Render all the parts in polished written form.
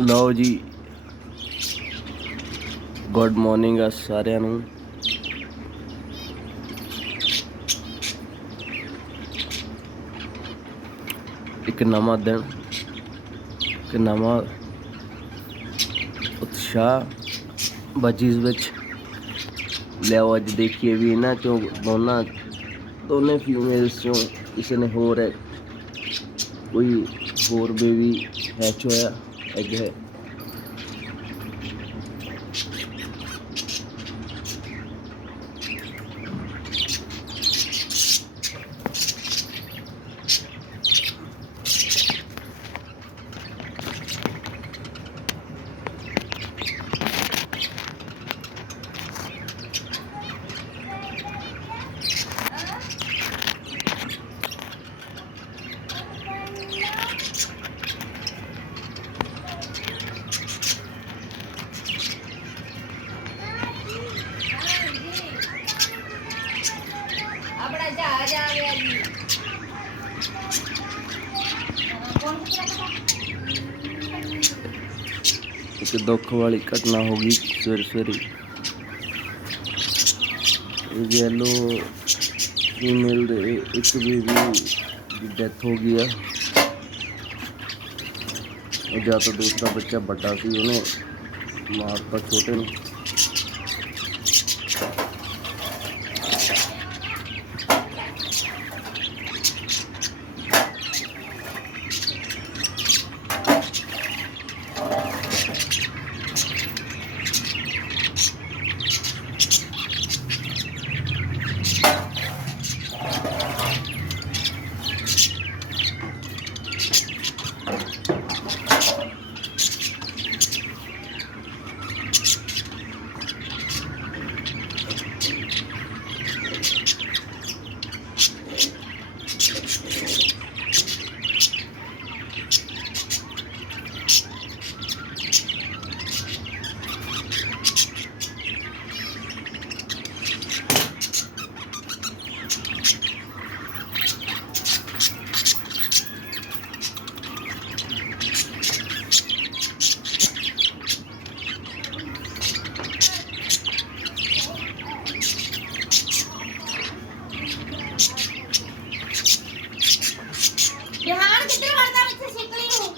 ਲਓ ਜੀ, good morning ਆ ਸਾਰਿਆਂ ਨੂੰ। ਇੱਕ ਨਵਾਂ ਦਿਨ, ਇੱਕ ਨਵਾਂ ਉਤਸ਼ਾਹ ਬੱਜੀਜ਼ ਵਿੱਚ। ਲਿਆਓ ਅੱਜ ਦੇਖੀਏ ਵੀ ਇਹਨਾਂ ਚੋਂ ਦੋਨੇ ਫੀਮੇਲਸ ਚੋਂ ਕਿਸੇ ਨੇ ਹੋਰ ਕੋਈ ਹੋਰ ਬੇਬੀ ਹੈਚ ਹੋਇਆ ਐਗ ਹੈ। ਇੱਕ ਦੁੱਖ ਵਾਲੀ ਘਟਨਾ ਹੋ ਗਈ ਸਵੇਰੇ। ਯੈਲੋ ਫੀਮੇਲ ਦੇ ਇੱਕ ਬੇਬੀ ਦੀ ਡੈਥ ਹੋ ਗਈ ਆ। ਜਾਂ ਤਾਂ ਦੂਸਰਾ ਬੱਚਾ ਵੱਡਾ ਸੀ, ਉਹਨੇ ਮਾਰਤਾ ਛੋਟੇ ਨੂੰ। बिहार कितने वर्षा बच्चे सीखली हूँ।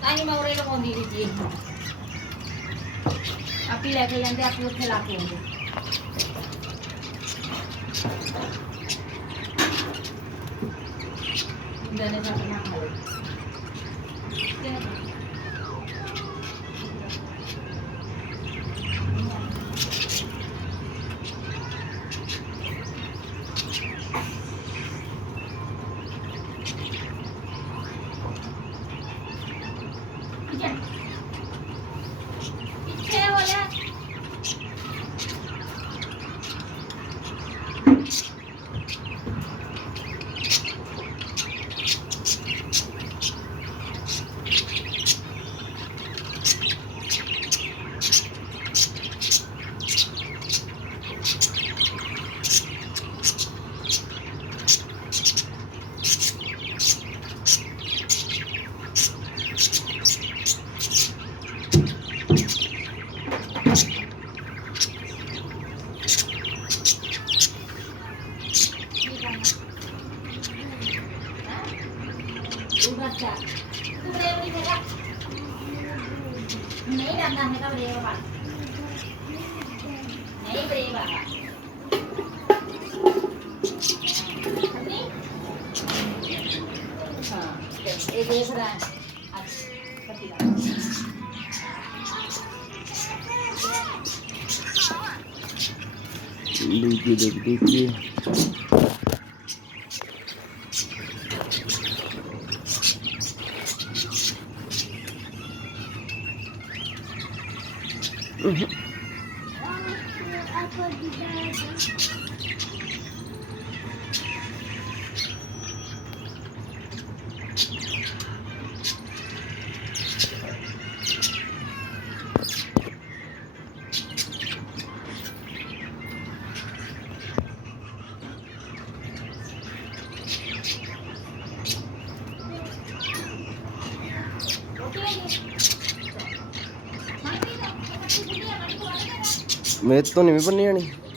ताही मौरे लगाਉਂਦੀ ਸੀ ਜੀ। ਆਪੀ ਲੈ ਕੇ ਜਾਂਦੇ, ਆਪੀ ਉੱਥੇ ਲਾ ਕੇ ਆਉਂਦੇ। ਦਨੇ ਸਾਡਾ ਖਾ ਲਓ। पीछे हो जा। ਬਰੇਵ ਆ ਹਾਂ ਇਹ ਦੇਖ ਰਹਾ ਹੈ ਪਤੀ ਦਾ देखिए मेरे तो नहीं बननी आनी।